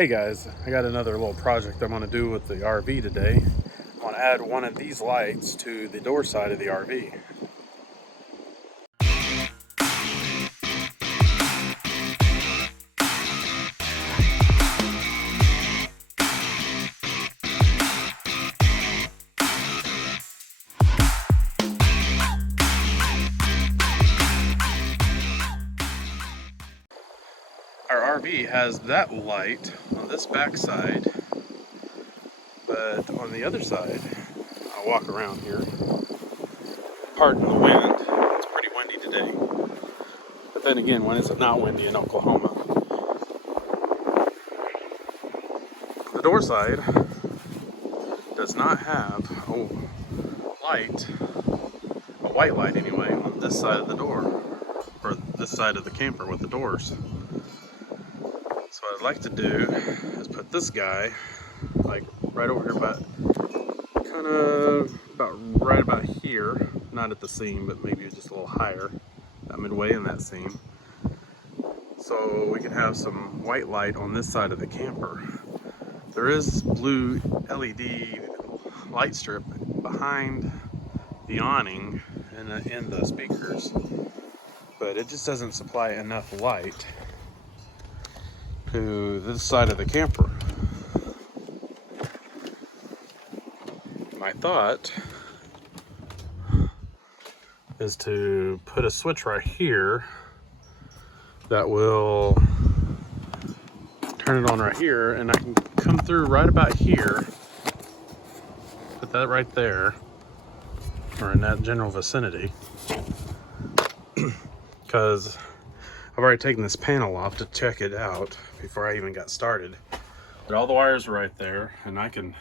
Hey guys, I got another little project I'm going to do with the RV today. I'm going to add one of these lights to the door side of the RV. Our RV has that light on this back side, but on the other side, I'll walk around here. Pardon the wind, it's pretty windy today. But then again, when is it not windy in Oklahoma? The door side does not have a light, a white light anyway, on this side of the door, or this side of the camper with the doors. So what I'd like to do is put this guy like right over here, about right about here, not at the seam, but maybe just a little higher, that midway in that seam, so we can have some white light on this side of the camper. There is blue LED light strip behind the awning and in the speakers, but it just doesn't supply enough light to this side of the camper. My thought is to put a switch right here that will turn it on right here, and I can come through right about here, put that right there, or in that general vicinity, because I've already taken this panel off to check it out before I even got started. But all the wires are right there, and I can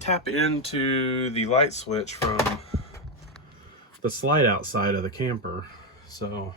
tap into the light switch from the slide outside of the camper. So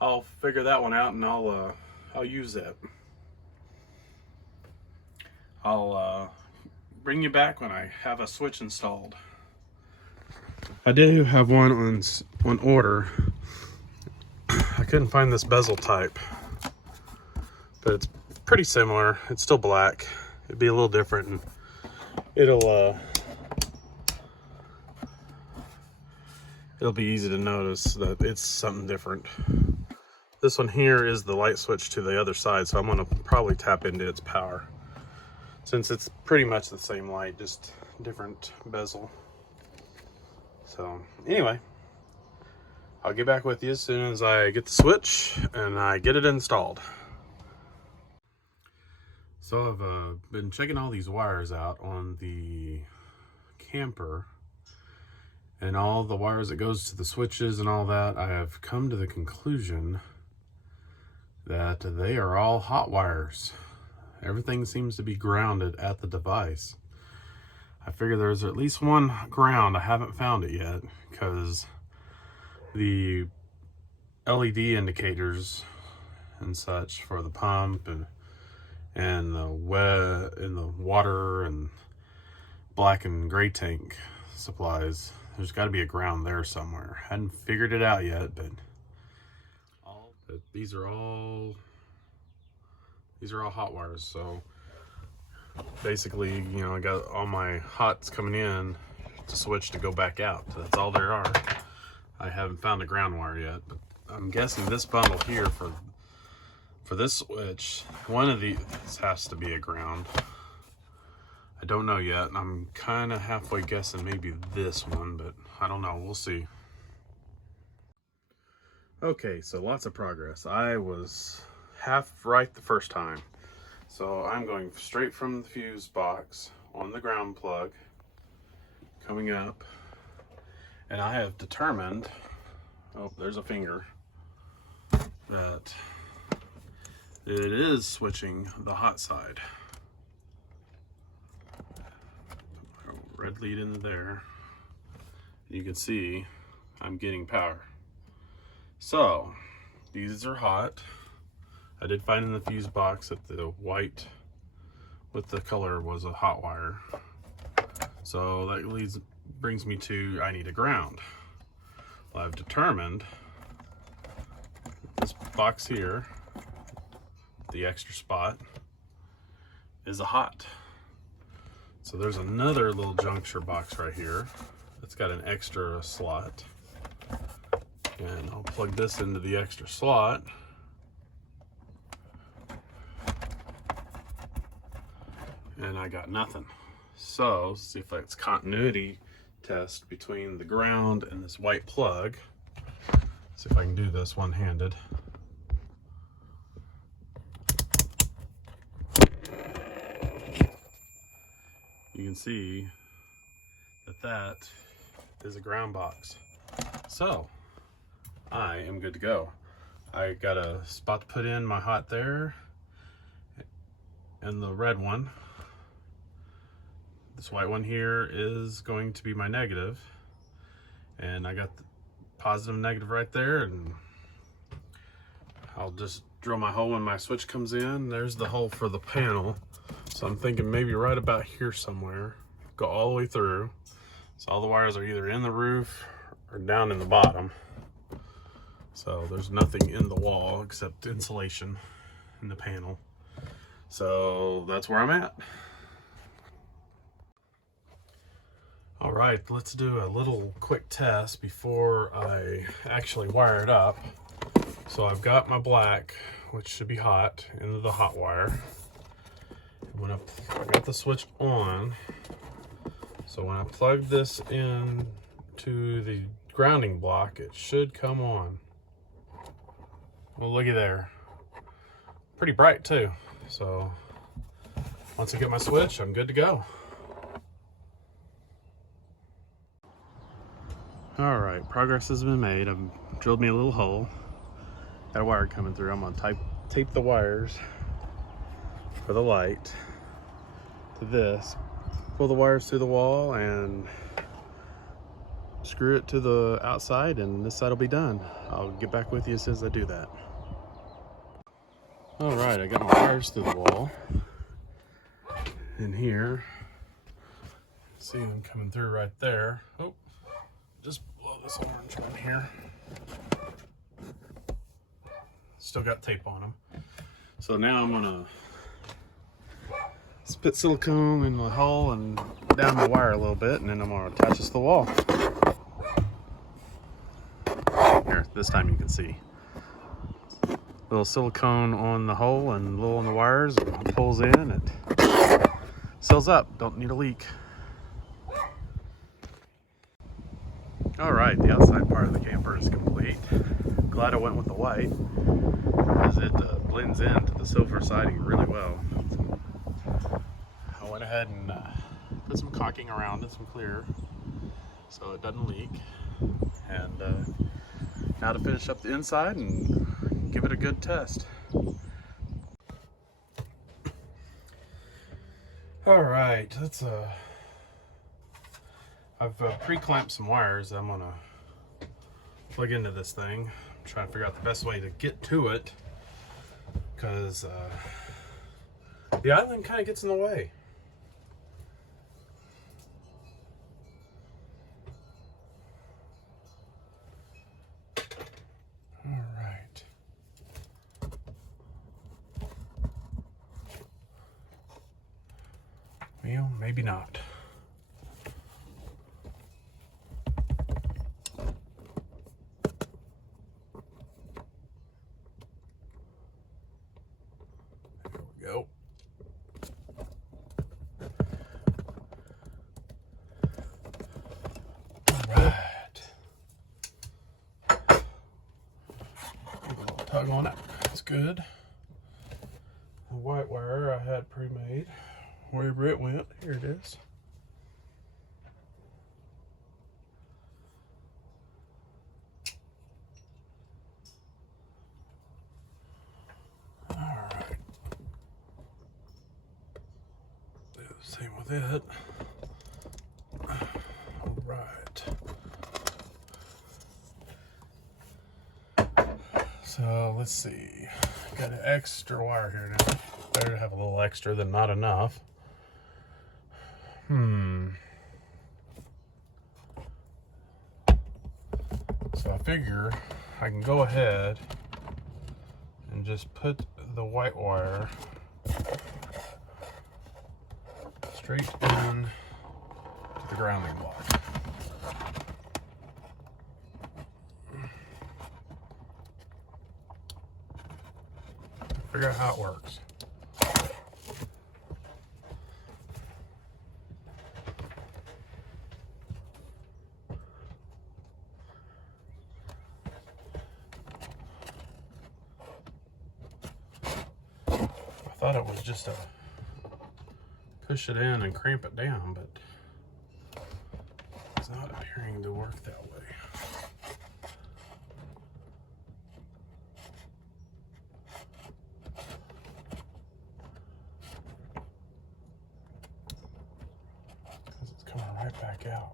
I'll figure that one out, and I'll use that. I'll bring you back when I have a switch installed. I do have one on order. I couldn't find this bezel type, but it's pretty similar. It's still black. It'd be a little different, and it'll be easy to notice that it's something different. This one here is the light switch to the other side, so I'm going to probably tap into its power, since it's pretty much the same light, just different bezel. So anyway, I'll get back with you as soon as I get the switch and I get it installed. So I've been checking all these wires out on the camper, and all the wires that goes to the switches and all that. I have come to the conclusion that they are all hot wires. Everything seems to be grounded at the device. I figure there's at least one ground. I haven't found it yet, because the LED indicators and such for the pump and the water and black and gray tank supplies, there's got to be a ground there somewhere. Hadn't figured it out yet, but these are all hot wires. So basically, you know, I got all my hots coming in to switch to go back out. So that's all there are. I haven't found a ground wire yet, but I'm guessing this bundle here for this switch, one of these has to be a ground. I don't know yet. I'm kind of halfway guessing maybe this one, but I don't know. We'll see. Okay, so lots of progress. I was half right the first time. So I'm going straight from the fuse box on the ground plug, coming up, and I have determined, oh, there's a finger, that it is switching the hot side. Red lead into there. You can see I'm getting power. So these are hot. I did find in the fuse box that the white with the color was a hot wire. So that brings me to, I need a ground. Well, I've determined this box here, the extra spot, is a hot. So there's another little juncture box right here. It's got an extra slot. And I'll plug this into the extra slot. And I got nothing. So, see if that's continuity test between the ground and this white plug. See if I can do this one-handed. You can see that that is a ground box. So, I am good to go. I got a spot to put in my hot there, and the red one. This white one here is going to be my negative, and I got the positive and negative right there, and I'll just drill my hole when my switch comes in. There's the hole for the panel, so I'm thinking maybe right about here somewhere, go all the way through, so all the wires are either in the roof or down in the bottom. So there's nothing in the wall except insulation in the panel. So that's where I'm at. All right, let's do a little quick test before I actually wire it up. So I've got my black, which should be hot, into the hot wire. When I got the switch on, so when I plug this in to the grounding block, it should come on. Well, looky there. Pretty bright too. So once I get my switch, I'm good to go. All right, progress has been made. I've drilled me a little hole. Got a wire coming through. I'm gonna tape the wires for the light to this. Pull the wires through the wall and screw it to the outside, and this side will be done. I'll get back with you as soon as I do that. All right, I got my wires through the wall. In here, see them coming through right there. Oh, just blow this orange one here. Still got tape on them. So now I'm gonna spit silicone in the hole and down the wire a little bit, and then I'm gonna attach this to the wall. Here, this time you can see. Little silicone on the hole and a little on the wires. It pulls in, it seals up, don't need a leak. All right, the outside part of the camper is complete. Glad I went with the white, because it blends into the silver siding really well. I went ahead and put some caulking around it, some clear, so it doesn't leak. And now to finish up the inside and give it a good test. All right, I've pre-clamped some wires I'm gonna plug into this thing. I'm trying to figure out the best way to get to it, because the island kind of gets in the way. All right. Well, maybe not. There we go. All right. Give a little tug on it. That's good. The white wire I had pre-made. Wherever it went, here it is. All right. Do the same with it. All right. So let's see. Got an extra wire here now. Better to have a little extra than not enough. So I figure I can go ahead and just put the white wire straight in to the grounding block. Figure out how it works. I thought it was just a push it in and cramp it down, but it's not appearing to work that way. Because it's coming right back out.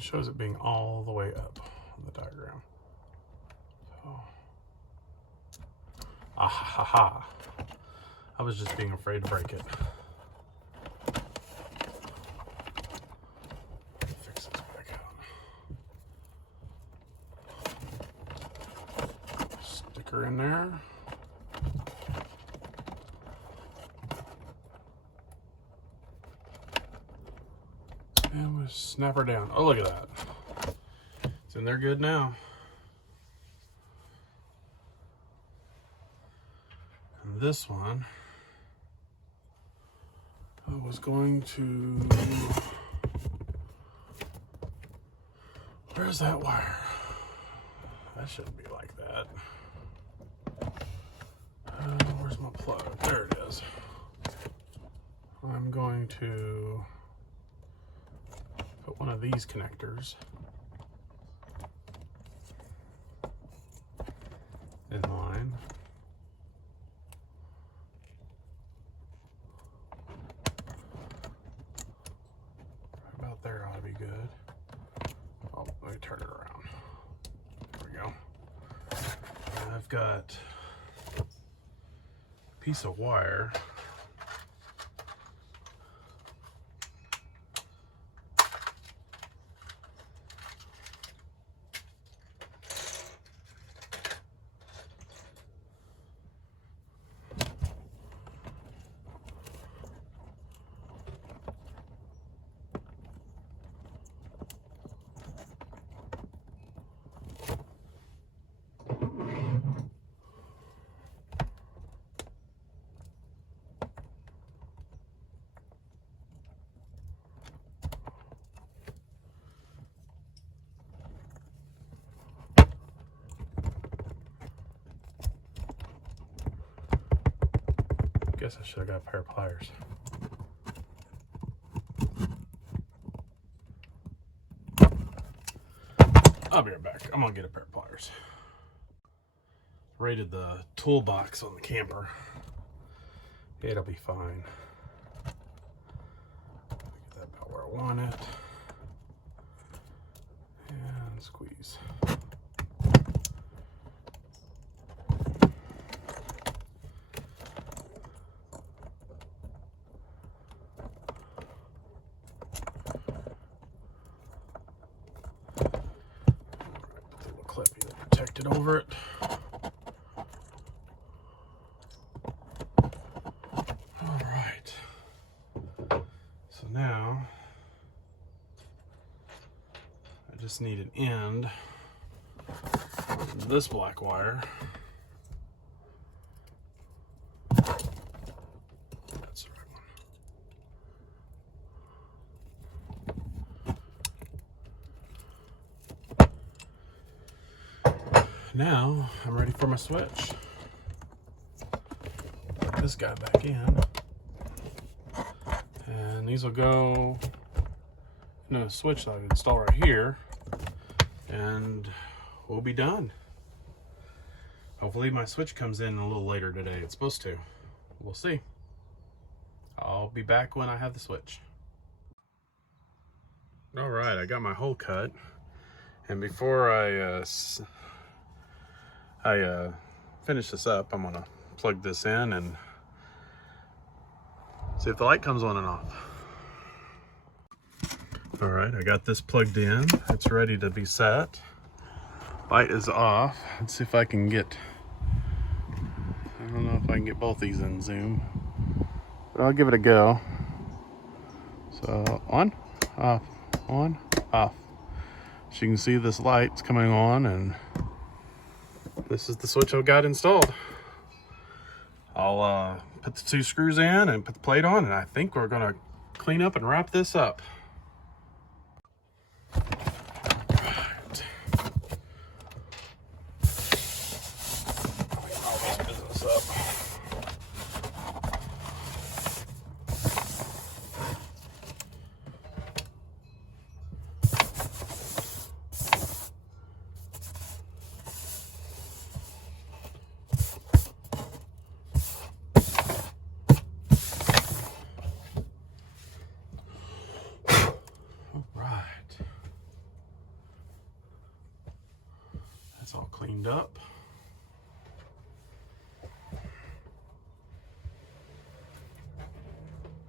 Shows it being all the way up on the diagram. So, ah ha ha. I was just being afraid to break it. Fix this back out. Sticker in there. And we'll snap her down. Oh, look at that. It's in there good now. And this one, I was going to... Where's that wire? That shouldn't be like that. Where's my plug? There it is. I'm going to put one of these connectors in line. Right about there ought to be good. Oh, let me turn it around. There we go. And I've got a piece of wire . Guess I should have got a pair of pliers. I'll be right back. I'm gonna get a pair of pliers. Rated the toolbox on the camper. It'll be fine. Get that about where I want it. And squeeze. Clip either protect it over it. just need an end. This black wire. That's the right one. Now I'm ready for my switch. Put this guy back in. And these will go in a switch that I can install right here. And we'll be done. Hopefully my switch comes in a little later today. It's supposed to. We'll see. I'll be back when I have the switch. All right, I got my hole cut. And before I finish this up, I'm gonna plug this in and see if the light comes on and off. All right, I got this plugged in. It's ready to be set. Light is off. Let's see if I can get, I don't know if I can get both these in zoom, but I'll give it a go. So on, off, on, off. As you can see, this light's coming on, and this is the switch I've got installed. I'll put the 2 screws in and put the plate on, and I think we're gonna clean up and wrap this up. That's all cleaned up.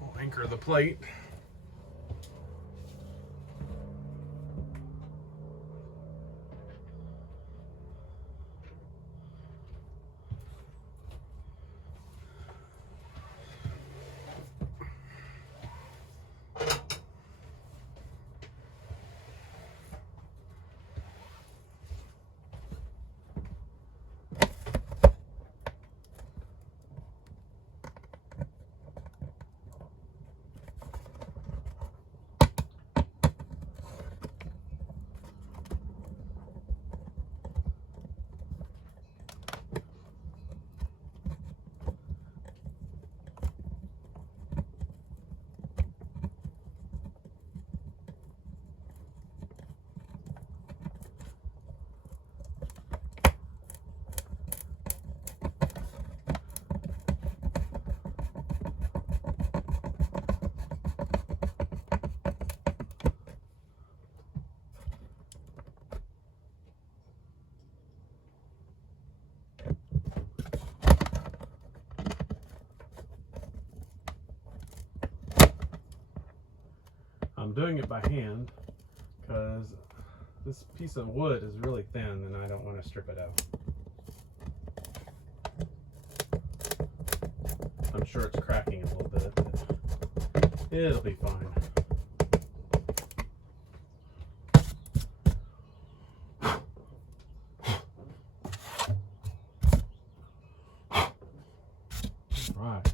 We'll anchor the plate. I'm doing it by hand because this piece of wood is really thin and I don't want to strip it out. I'm sure it's cracking a little bit, but it'll be fine. All right.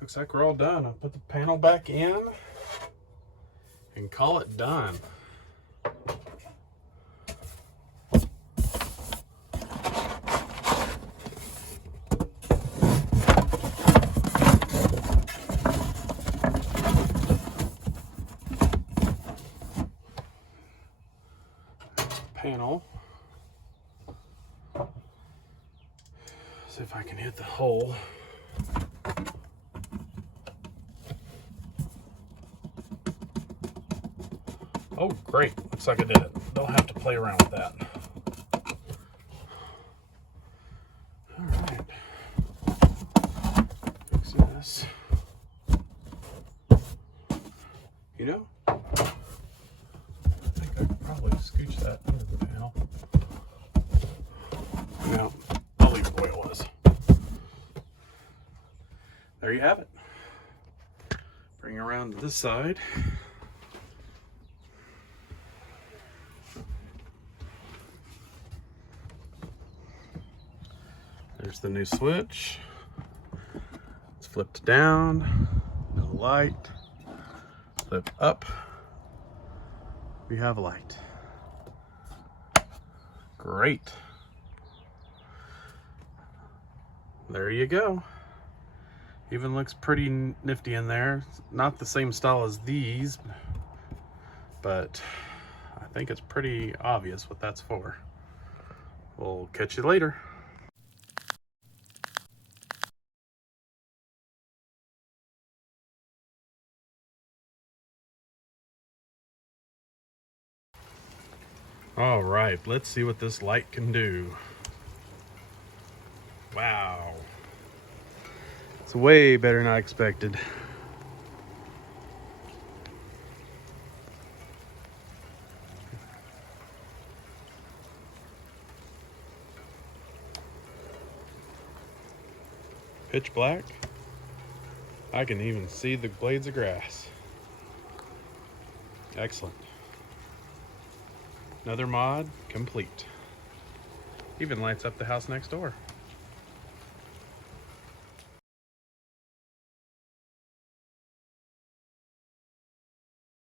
Looks like we're all done. I'll put the panel back in and call it done. Panel. See if I can hit the hole. Oh, great. Looks like I did it. Don't have to play around with that. All right. You know, I think I could probably scooch that under the panel. No, I'll leave it the way it was. There you have it. Bring it around to this side. There's the new switch. It's flipped down. No light. Flip up. We have a light. Great. There you go. Even looks pretty nifty in there. Not the same style as these, but I think it's pretty obvious what that's for. We'll catch you later. All right, let's see what this light can do. Wow. It's way better than I expected. Pitch black. I can even see the blades of grass. Excellent. Another mod complete. Even lights up the house next door.